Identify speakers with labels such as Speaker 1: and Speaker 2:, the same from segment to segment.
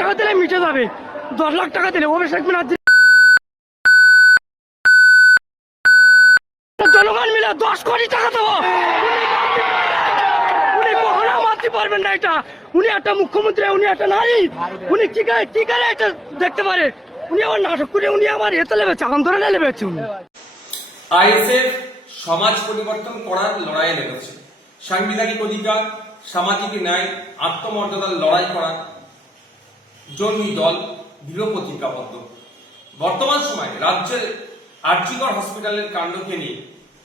Speaker 1: টাকা দিলে মিটে যাবে। দশ লাখ টাকা দিলে, অভিষেক মিনার জনগণ মিলে দশ কোটি টাকা দেবো। উনি পারবেন। না এটা। উনি একটা মুখ্যমন্ত্রী, উনি একটা নারী। উনি এটা দেখতে উনি আমার নাটক করে, উনি আমার এতে
Speaker 2: সাংবিধানিক অধিকার, সামাজিক ন্যায়, আত্মমর্যাদার লড়াই করা জঙ্গি দল দৃঢ় প্রতিজ্ঞাবদ্ধ বর্তমান সময়ে রাজ্যের আর্জিকর হসপিটালের কাণ্ডকে নিয়ে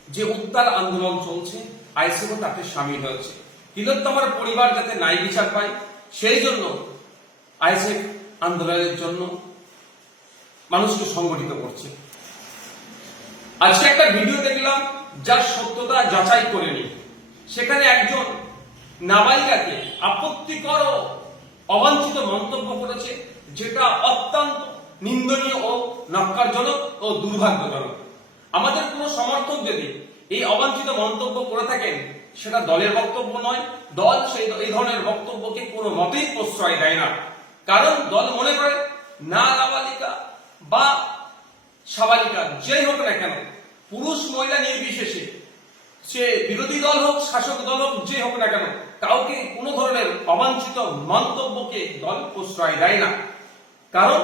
Speaker 2: যে উত্তাল আন্দোলন চলছে আইসিও তাতে সামিল হয়েছে। তিলোত্তমার পরিবার যাতে ন্যায় বিচার পায়, সেই জন্য আইসিএফ আন্দোলনের জন্য মানুষকে সংগঠিত করছে। আজকে একটা ভিডিও দেখলাম যার সত্যতা যাচাই করেনি সেখানে একজন নাবালিকাকে আপত্তিকর অবাঞ্ছিত মন্তব্য করেছে, যেটা অত্যন্ত নিন্দনীয় ও নক্কারজনক ও দুর্ভাগ্যজনক। আমাদের কোনো সমর্থক যদি এই অবাঞ্ছিত মন্তব্য করে থাকেন, সেটা দলের বক্তব্য নয়, দল সেই এই ধরনের বক্তব্যকে কোনো মতেই প্রশ্রয় দেয় না। কারণ দল মনে করে, না নাবালিকা বা সাবালিকা, যেই হোক না কেন, পুরুষ মহিলা নির্বিশেষে সে বিরোধী দল হোক, শাসক দল হোক, যে হোক না কেন, কাউকে কোনো ধরনের অবাঞ্ছিত মন্তব্যকে দল প্রশ্রয় দেয় না। কারণ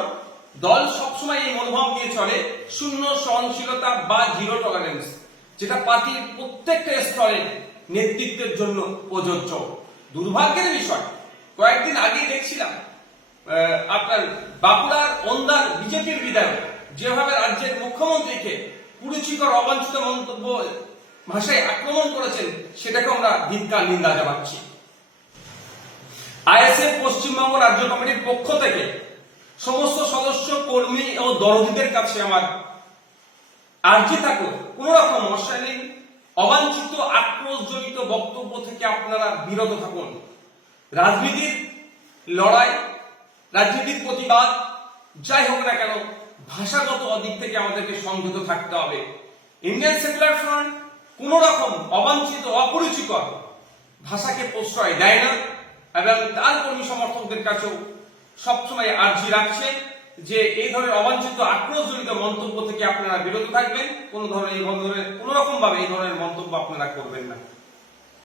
Speaker 2: দল সবসময় এই মনোভাব নিয়ে চলে, শূন্য সহনশীলতা বা জিরো টলারেন্স যেটা পার্টির প্রত্যেকটা স্তরে নেতৃত্বের জন্য প্রযোজ্য। দুর্ভাগ্যের বিষয়, কয়েকদিন আগেই দেখছিলাম আপনার বাঁকুড়ার ওন্দার বিজেপির বিধায়ক, যেভাবে রাজ্যের মুখ্যমন্ত্রীকে কুরুচিকর, অবাঞ্ছিত মন্তব্য ভাষায় আক্রমণ করেছেন, সেটাকে আমরা ধিক্কার নিন্দা জানাচ্ছি। আইএসএফ পশ্চিমবঙ্গ রাজ্য কমিটির পক্ষ থেকে সমস্ত সদস্য, কর্মী ও দরদীদের কাছে আমার আর্জি থাকো কোন রকম অশালীন, অবাঞ্ছিত, আক্রোশজনিত বক্তব্য থেকে আপনারা বিরত থাকুন। রাজনীতির লড়াই, রাজনীতির প্রতিবাদ, যাই হোক না কেন, ভাষাগত দিক থেকে আমাদেরকে সংযত থাকতে হবে। ইন্ডিয়ান সেকুলার ফ্রন্ট কোন রকম অবাঞ্ছিত অপরিচিকর ভাষাকে প্রশ্রয় দেয় না এবং তার কর্মী সমর্থকদের কাছেও সবসময় আর্জি রাখছে যে এই ধরনের অবাঞ্ছিত, আক্রোশজনিত মন্তব্য থেকে আপনারা বিরত থাকবেন। কোন ধরনের কোন রকম ভাবে এই ধরনের মন্তব্য আপনারা করবেন না।